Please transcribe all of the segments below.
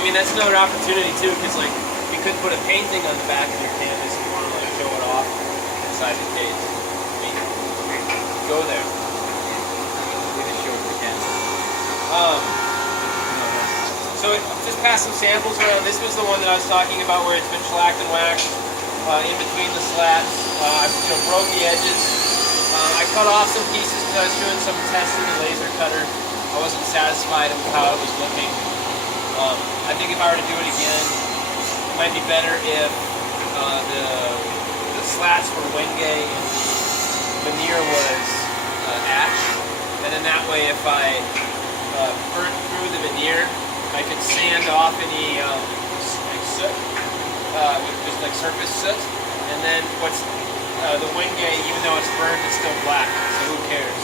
I mean, that's another opportunity too, because like you could put a painting on the back of your canvas and you want to like show it off inside the case. I mean, go there. We can show it again. So just pass some samples around. This was the one that I was talking about where it's been shellacked and waxed in between the slats. I broke the edges. I cut off some pieces because I was doing some tests in the laser cutter. I wasn't satisfied with how it was looking. I think if I were to do it again, it might be better if the slats were Wenge and the veneer was ash. And then that way if I burnt through the veneer, I could sand off any like soot, with just like surface soot. And then what's the Wenge, even though it's burned, it's still black, so who cares?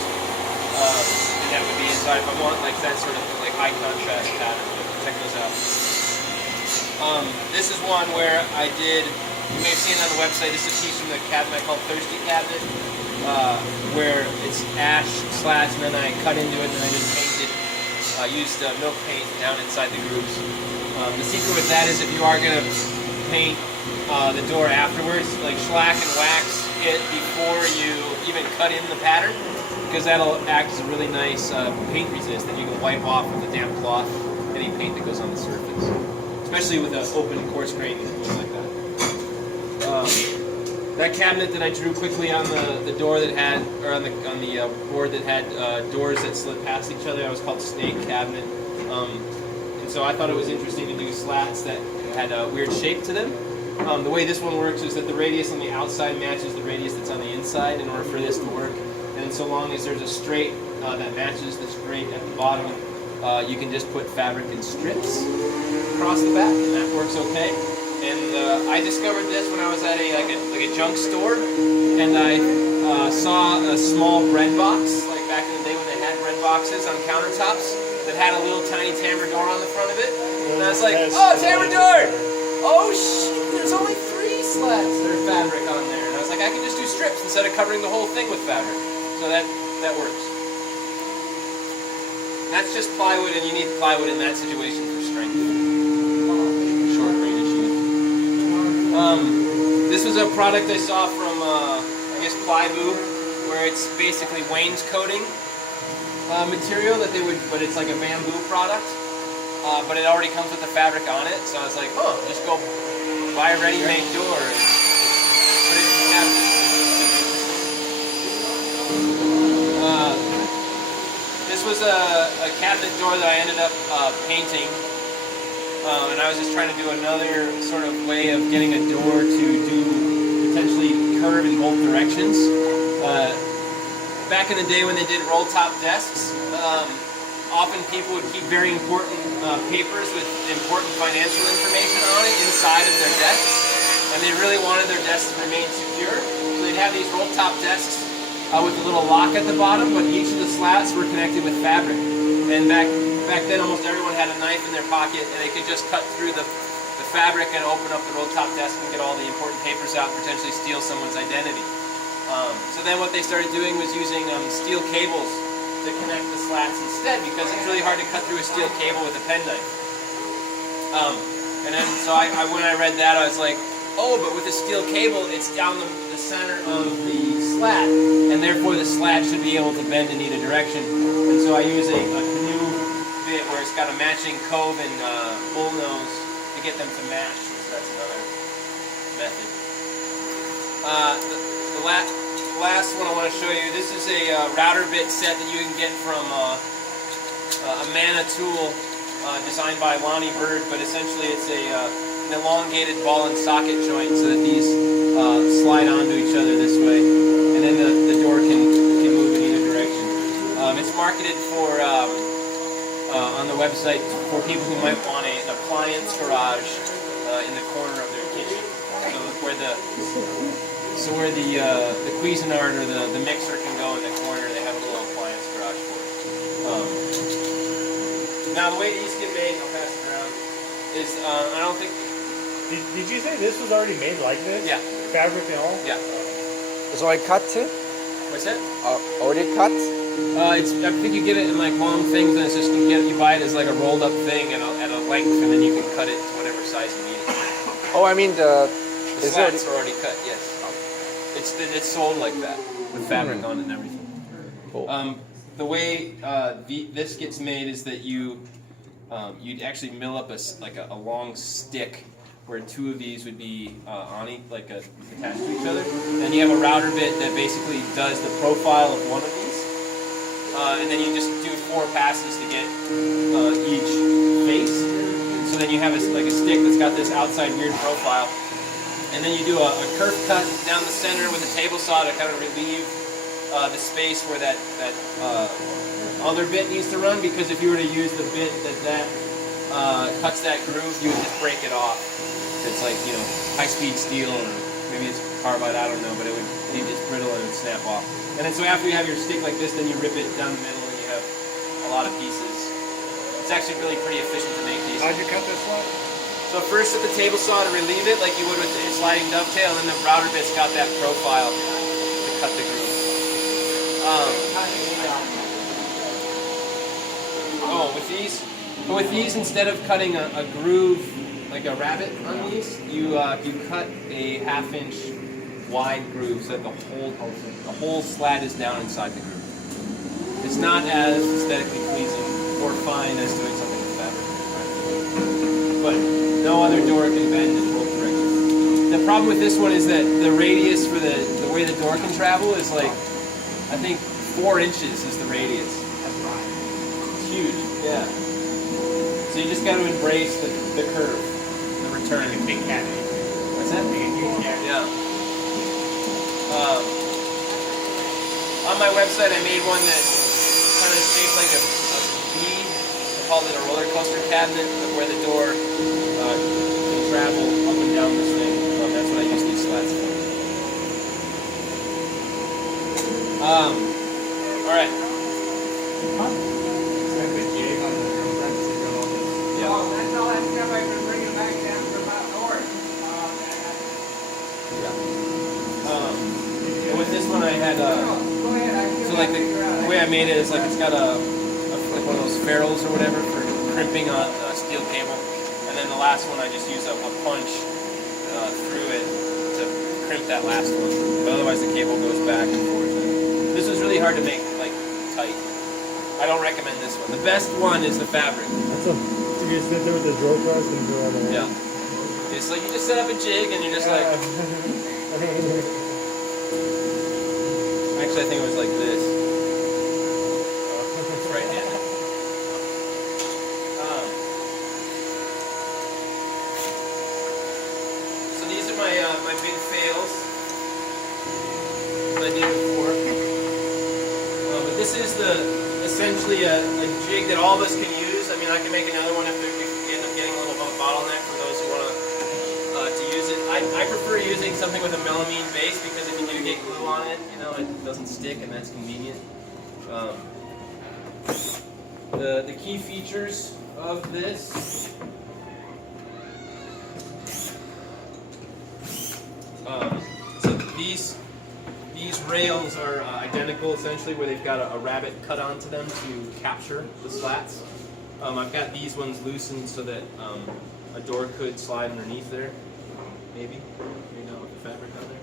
And that would be inside if I want like that sort of like high contrast pattern. Check those out. This is one where I did, you may have seen it on the website, this is a piece from the cabinet I call Thirsty Cabinet, where it's ash slats and then I cut into it and I just painted, used milk paint down inside the grooves. The secret with that is if you are going to paint the door afterwards, like shellac and wax it before you even cut in the pattern, because that'll act as a really nice paint resist that you can wipe off with a damp cloth any paint that goes on the surface, especially with an open coarse grain like that. That cabinet that I drew quickly on the door that had, or on the board that had doors that slid past each other, that was called Snake Cabinet. And so I thought it was interesting to do slats that had a weird shape to them. The way this one works is that the radius on the outside matches the radius that's on the inside in order for this to work. And so long as there's a straight that matches the straight at the bottom, you can just put fabric in strips across the back, and that works okay. And I discovered this when I was at a junk store, and I saw a small bread box, like back in the day when they had bread boxes on countertops, that had a little tiny tambour door on the front of it. And I was like, oh, tambour door! Oh shit, there's only 3 slats that are fabric on there. And I was like, I can just do strips instead of covering the whole thing with fabric. So that works. That's just plywood, and you need plywood in that situation for strength. Short range issue. This was a product I saw from, I guess, Plyboo, where it's basically wainscoting material that they would, but it's like a bamboo product. But it already comes with the fabric on it, so I was like, oh, just go buy a ready-made door and put it in the cabinet. This was a cabinet door that I ended up painting, and I was just trying to do another sort of way of getting a door to do potentially curve in both directions. Back in the day when they did roll-top desks, often people would keep very important papers with important financial information on it inside of their desks, and they really wanted their desks to remain secure. So they'd have these roll-top desks with a little lock at the bottom, but each of the slats were connected with fabric. And back then, almost everyone had a knife in their pocket, and they could just cut through the fabric and open up the roll-top desk and get all the important papers out and potentially steal someone's identity. So then what they started doing was using steel cables to connect the slats instead, because it's really hard to cut through a steel cable with a penknife. And then, so when I read that, I was like, oh, but with a steel cable, it's down the center of the slat, and therefore the slat should be able to bend in either direction. And so I use a canoe bit where it's got a matching cove and bull nose to get them to match. So that's another method. The last one I want to show you, this is a router bit set that you can get from a Mana tool designed by Lonnie Bird, but essentially it's an elongated ball and socket joint so that these slide onto each other this way, and then the door can move in either direction. It's marketed for on the website for people who might want an appliance garage in the corner of their kitchen. So where the Cuisinart or the mixer can go in the corner, they have a little appliance garage for it. Now the way these get made, I'll pass it around, is I don't think. Did you say this was already made like this? Yeah. Fabric and all? Yeah. It's already cut too? What's that? Already cut? I think you get it in like long things, and it's just you buy it as like a rolled up thing at a length, and then you can cut it to whatever size you need it. Oh, I mean the. The Is slats it? are already cut. Yes, it's sold like that with fabric on it and everything. Cool. The way this gets made is that you actually mill up a long stick where two of these would be attached to each other. Then you have a router bit that basically does the profile of one of these, and then you just do 4 passes to get each face. So then you have a stick that's got this outside weird profile, and then you do a curve cut down the center with a table saw to kind of relieve the space where that other bit needs to run, because if you were to use the bit that cuts that groove, you would just break it off. It's like, high-speed steel, or maybe it's carbide, I don't know, but it's brittle and it would snap off. And then so after you have your stick like this, then you rip it down the middle and you have a lot of pieces. It's actually really pretty efficient to make these. How'd you cut this one? So first with the table saw to relieve it, like you would with a sliding dovetail, and then the router bit's got that profile to cut the groove. With these, instead of cutting a groove like a rabbit on these, you cut a 1/2 inch wide groove so that the whole slat is down inside the groove. It's not as aesthetically pleasing or fine as doing something with fabric, right? But no other door can bend in both directions. The problem with this one is that the radius for the way the door can travel is I think 4 inches is the radius. It's huge, yeah. So you just got to embrace the curve, the return. Like a big cat. What's that? Like a huge cat. Yeah. On my website, I made one that kind of shaped like a V. I called it a roller coaster cabinet, where the door can travel up and down this thing. That's what I use these slats for. All right. Yeah. Oh, that's all that stuff I've been bringing back down from up north. And with this one, I had Go ahead, I can so the way I made it is it's got like one of those ferrules or whatever for crimping on steel cable, and then the last one I just use a punch through it to crimp that last one. But otherwise, the cable goes back and forth. And this was really hard to make tight. I don't recommend this one. The best one is the fabric. You just sit there with the drill press and drill all the way. Yeah. It's like you just set up a jig and you're just like. Actually, I think it was like this. It's right-handed. So these are my big fails that I did before. But this is essentially a jig that all of us can use. I mean, I can make another one if we end up getting a little bottleneck for those who want to use it. I prefer using something with a melamine base, because if you do get glue on it, it doesn't stick, and that's convenient. The key features of this. So these rails are identical, essentially, where they've got a rabbet cut onto them to capture the slats. I've got these ones loosened so that a door could slide underneath there, maybe not with the fabric on there.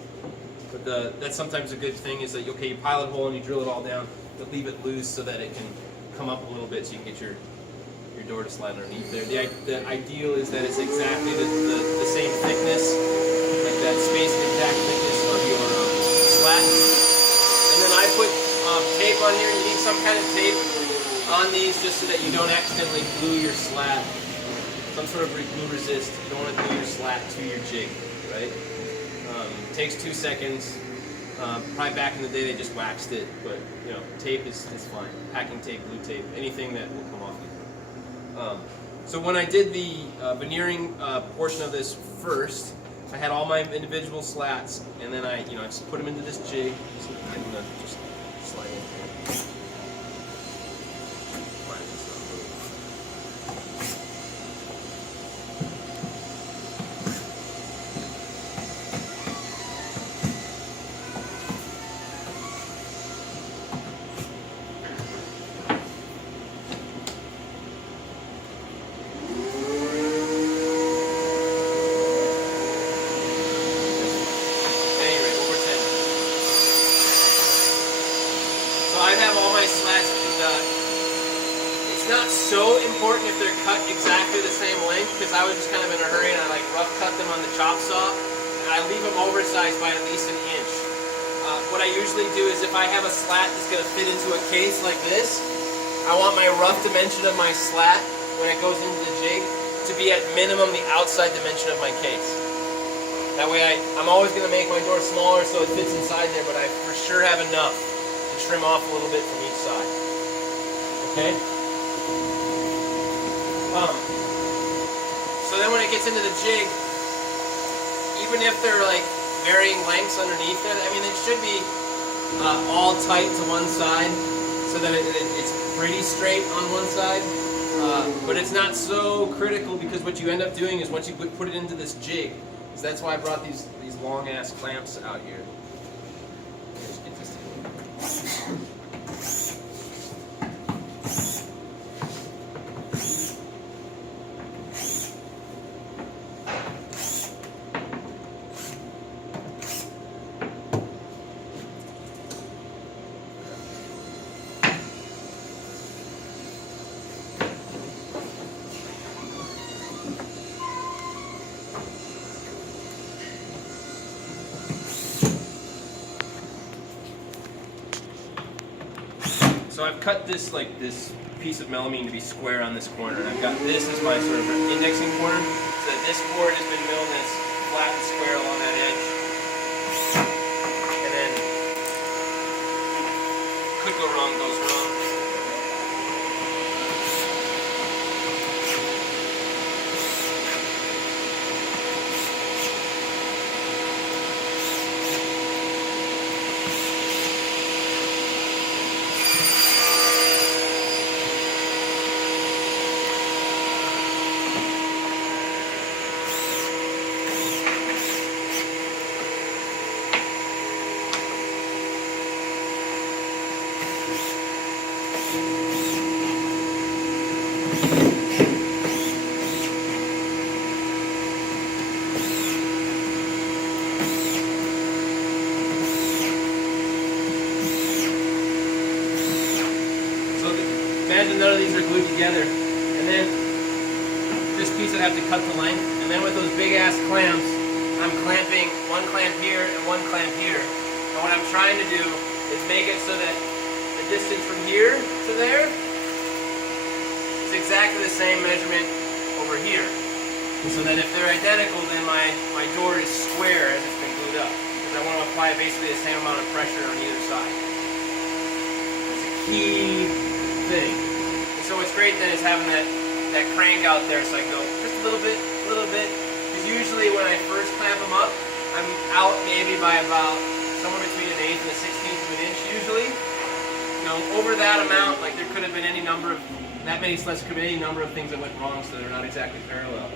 But that's sometimes a good thing, is that you pilot a hole and you drill it all down, but leave it loose so that it can come up a little bit so you can get your door to slide underneath there. The ideal is that it's exactly the same thickness, like that spaced exact thickness of your slat. And then I put tape on here. You need some kind of tape on these just so that you don't accidentally glue your slat. Some sort of glue resist. You don't want to glue your slat to your jig, right? It takes 2 seconds. Probably back in the day they just waxed it, but tape is fine. Packing tape, glue tape, anything that will come off easily. So when I did the veneering portion of this first, I had all my individual slats, and then I just put them into this jig, so you can just slide in here. Why is this not moving? It's not so important if they're cut exactly the same length, because I was just kind of in a hurry and I like rough cut them on the chop saw, and I leave them oversized by at least an inch. What I usually do is if I have a slat that's going to fit into a case like this, I want my rough dimension of my slat when it goes into the jig to be at minimum the outside dimension of my case. That way I'm always going to make my door smaller so it fits inside there, but I for sure have enough to trim off a little bit from each side. Okay? So then when it gets into the jig, even if they're like varying lengths underneath it, I mean it should be all tight to one side so that it's pretty straight on one side. But it's not so critical, because what you end up doing is once you put it into this jig, is that's why I brought these long ass clamps out here. Just get this together. So I've cut this piece of melamine to be square on this corner, and I've got this as my sort of indexing corner, so that this board has been milled as flat and square along that edge. And then could go wrong, goes wrong. Imagine none of these are glued together, and then this piece I'd have to cut the length, and then with those big ass clamps, I'm clamping one clamp here and one clamp here. And what I'm trying to do is make it so that the distance from here to there is exactly the same measurement over here. So that if they're identical, then my door is square as it's been glued up, because I want to apply basically the same amount of pressure on either side. It's a key thing. And so what's great then is having that crank out there, so I go just a little bit, because usually when I first clamp them up, I'm out maybe by about somewhere between an 1/8 and a 1/16 of an inch usually. You know, over that amount, like there could have been any number of, that many slits could have been any number of things that went wrong, so they're not exactly parallel.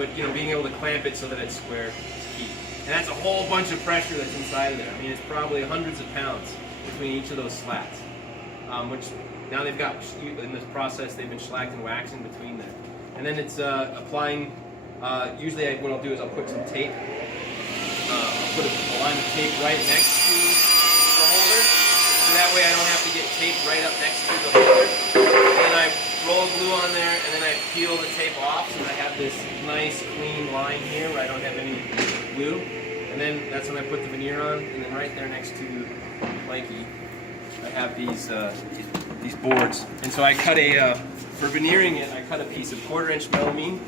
But you know, being able to clamp it so that it's square is key. And that's a whole bunch of pressure that's inside of there. I mean, it's probably hundreds of pounds between each of those slats, which now they've got, in this process, they've been shellacked and waxed in between there. And then it's applying, usually what I'll do is I'll put some tape, I'll put a line of tape right next to the holder, so that way I don't have to get tape right up next to the holder. And then I roll glue on there, and then I peel the tape off, so that I have this nice clean line here where I don't have any glue. And then that's when I put the veneer on, and then right there next to Mikey, I have these boards. And so I cut for veneering it, I cut a piece of 1/4 inch melamine,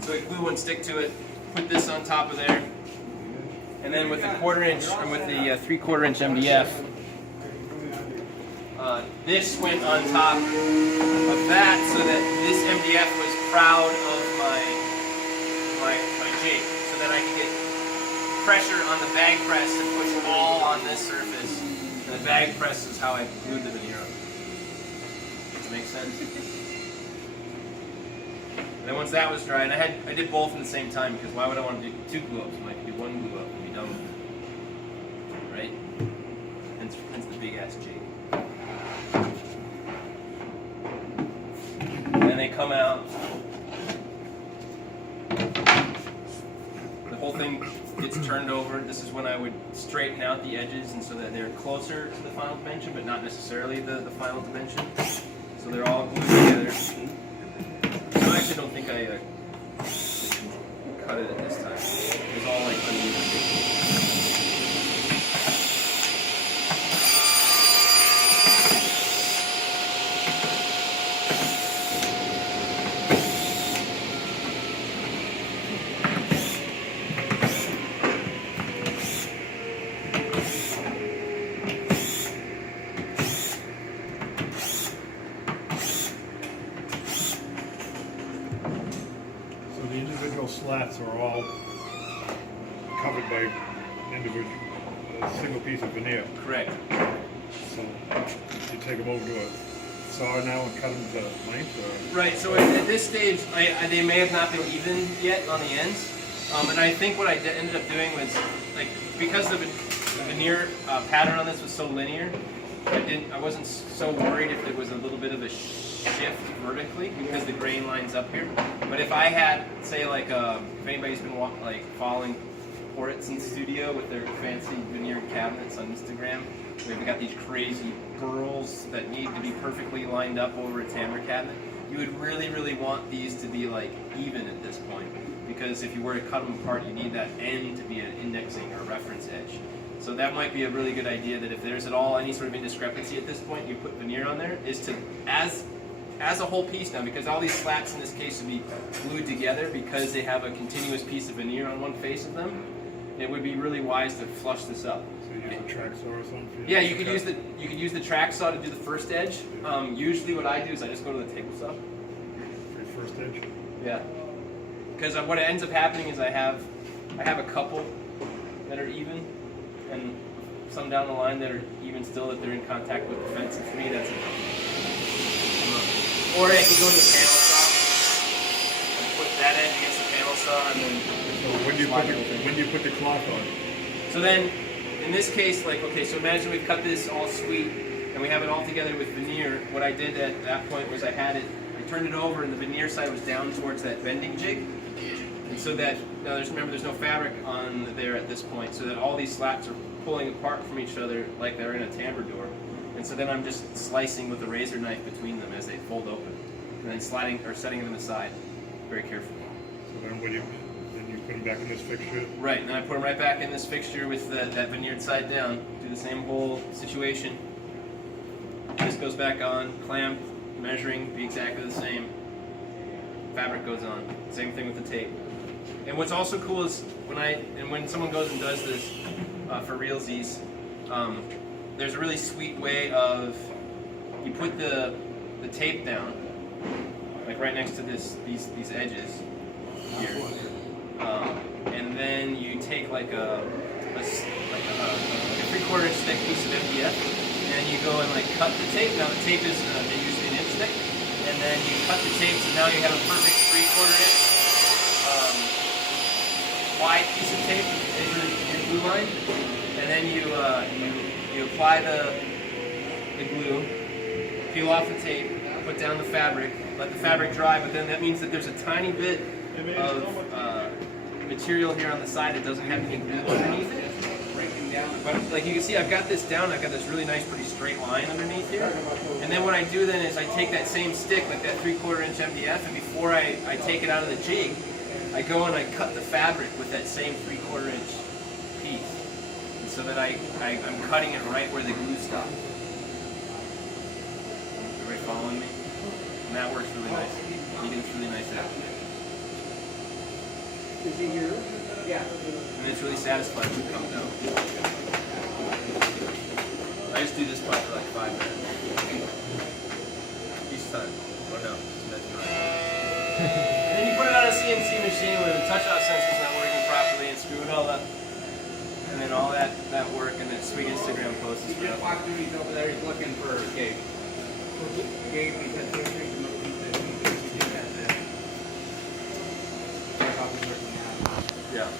so the glue wouldn't stick to it. Put this on top of there, and then with the 1/4 inch, or with the 3/4 inch MDF, this went on top of that, so that this MDF was proud of my jig, so that I could get pressure on the bag press and push all on this surface. And the bag press is how I glued the veneer on. Does that make sense? And then once that was dry, and I did both at the same time, because why would I want to do 2 glue ups when I could do 1 glue up and be done with it? Right? Hence the big ass jig. And then they come out. The whole thing gets turned over. This is when I would straighten out the edges, and so that they're closer to the final dimension, but not necessarily the final dimension. So they're all you like cut it at this time. It was all like uneven. So the individual slats are all covered by individual, a single piece of veneer. Correct. So you take them over to a saw now and cut them to length, or? Right, so at this stage, they may have not been even yet on the ends. And I think what I ended up doing was, like, because the veneer pattern on this was so linear, I wasn't so worried if there was a little bit of a shift vertically because the grain lines up here. But if I had, say, like, if anybody's been following Ports in studio with their fancy veneered cabinets on Instagram, where they've got these crazy burls that need to be perfectly lined up over a timbre cabinet, you would really, really want these to be like even at this point, because if you were to cut them apart, you need that end to be an indexing or reference edge. So that might be a really good idea, that if there's at all any sort of indiscrepancy at this point, you put veneer on there, is to, as a whole piece now, because all these slats in this case would be glued together because they have a continuous piece of veneer on one face of them, it would be really wise to flush this up. So you use a track saw or something? Yeah, you could use the track saw to do the first edge. Usually what I do is I just go to the table saw. For your first edge? Yeah. Because what ends up happening is I have a couple that are even, and some down the line that are even still, that they're in contact with the fence. And for me, that's enough. Or I can go to the panel saw and put that edge against the panel saw, and then. So when do you put the cloth on? So then, in this case, like, okay, so imagine we've cut this all sweet and we have it all together with veneer. What I did at that point was I turned it over, and the veneer side was down towards that bending jig. And so that, now remember there's no fabric on there at this point, so that all these slats are pulling apart from each other like they're in a timbre door. And so then I'm just slicing with a razor knife between them as they fold open, and then setting them aside very carefully. So then you put them back in this fixture? Right, and then I put them right back in this fixture with that veneered side down. Do the same whole situation. This goes back on, clamp, measuring, be exactly the same. Fabric goes on. Same thing with the tape. And what's also cool is when someone goes and does this for realsies, there's a really sweet way of, you put the tape down, like right next to these edges here. And then you take like a 3/4 inch thick piece of MDF, and you go and like cut the tape. Now the tape is usually an inch thick, and then you cut the tape, so now you have a perfect 3/4 inch wide piece of tape in your glue line, and then you apply the glue, peel off the tape, put down the fabric, let the fabric dry. But then that means that there's a tiny bit of material here on the side that doesn't have any glue underneath it. But like you can see, I've got this down. I've got this really nice, pretty straight line underneath here. And then what I do then is I take that same stick, like that 3/4 inch MDF, and before I take it out of the jig, I go and I cut the fabric with that same 3/4 inch piece, and so that I'm cutting it right where the glue stops. Everybody following me? And that works really nice. You get this really nice edge. Is it yours? Yeah. And it's really satisfying when it comes out. I just do this part for like 5 minutes. Each time. Oh no, it's meant to. And then you put it on a CNC machine where the touch-off sensor's not working properly, and screw it all up. And then all that work, and then sweet Instagram posts. You just walked through, he's over there, he's looking for Gabe. Gabe, because he's reading the movie that he did that. Yeah.